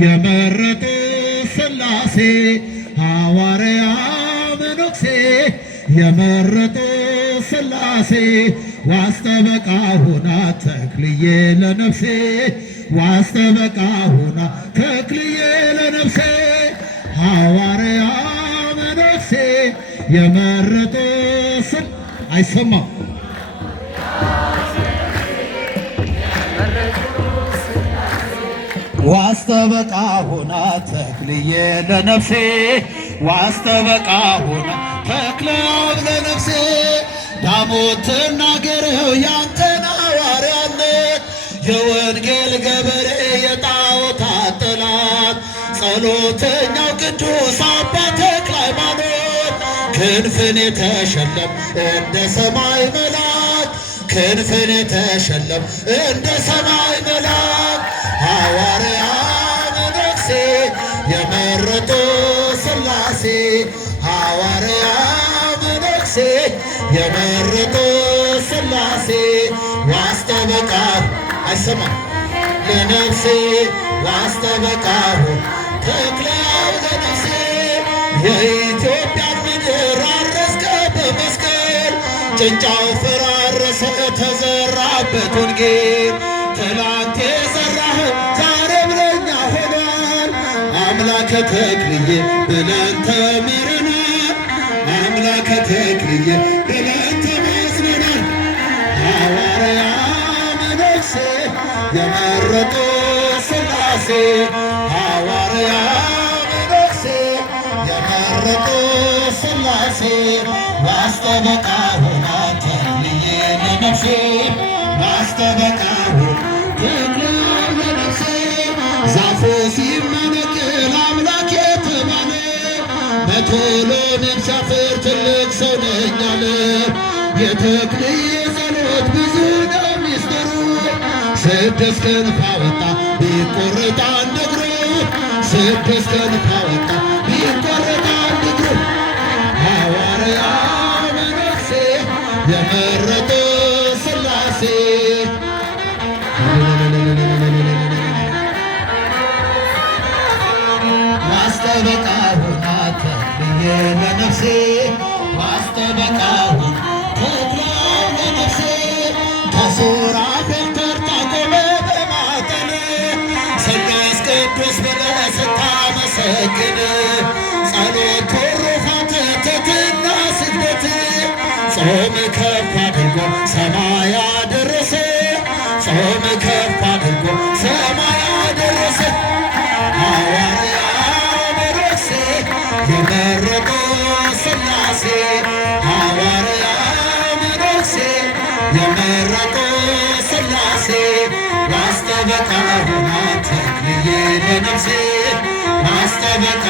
የመረጡ ሥላሴ ሐዋርያ መነኩሴ የመረጡ ሥላሴ ዋስተበቃ ሁና ተክልዬ ለነፍሴ ዋስተበቃ ሁና ተክልዬ ለነፍሴ ሐዋርያ መነኩሴ የመረጡ አይሰማም ዋስተበቃ ሁና ተክልዬ ለነፍሴ ዋስተበቃ ሁና ተክለ አብ ለነፍሴ ዳሞት ትናገረው ያንተን ሐዋርያነት የወንጌል ገበሬ የጣዖታት ጠላት ጸሎተኛው ቅዱስ አባ ተክለ ሃይማኖት ክንፍን የተሸለም እንደ ሰማይ መልአክ ክንፍን የተሸለም እንደ ሰማይ መልአክ ሐዋርያ መነኩሴ የመረጡ ሥላሴ ሐዋርያ መነኩሴ የመረጡ ሥላሴ ዋስተበቃሁ አይሰማም ለነፍሴ ዋስተበቃሁ ተክለ አብ ለነፍሴ የኢትዮጵያን ምድር አረስከ በመስቀል ጭንጫው ፈራረሰ ተዘራበት ወንጌል ትላንት የዘራኸው ዛሬም ለኛ ሆኗል አምላከ ተክልዬ ብለን ተምረናል አምላከ ተክልዬ ብለን ተመስለናል ሐዋርያ መነኩሴ የመረጡ ሥላሴ ሐዋርያ መነኩሴ የመረጡ ሥላሴ ዋስተበቃ ሁና ተክልዬ ለነፍሴ ዋስተበቃሁ ተክለ አብ ለነፍሴ ዛፉ ሲመነቅል አምላክ የተባለ በቶሎ ሲያፍር ትልቅ ሰው ነኝ አለ የተክልዬ ጸሎት ብዙ ነው ሚስጥሩ ስድስት ክንፍ አወጣ ቢቆረጥ አንድ እግሩ ስድስት ክንፍ አወጣ ቢቆረጥ አንድ እግሩ ሐዋርያ መነኩሴ የመረጡ ሥላሴ ዋስተበቃ ሁና ተክልዬ ለነፍሴ ዋስተበቃ ሁና ተክለ አብ ለነፍሴ ከሱራፌል ተርታ ቆመ በማኅፀን ሥላሴ ቅዱስ ብለህ ስታመሰግን ጸሎት ትሩፋት ትሕትና ስግደት ጾም ከፍ አድርጎ ሰማይ አደረሰ ጾም ከፍ አድርጎ ሰማይ አደረሰ ሐዋርያ መነኩሴ የመረጡ ሥላሴ ሐዋርያ መነኩሴ የመረጡ ሥላሴ ዋስተበቃ ሁና ተክልዬ ለነፍሴ ዋስተበቃ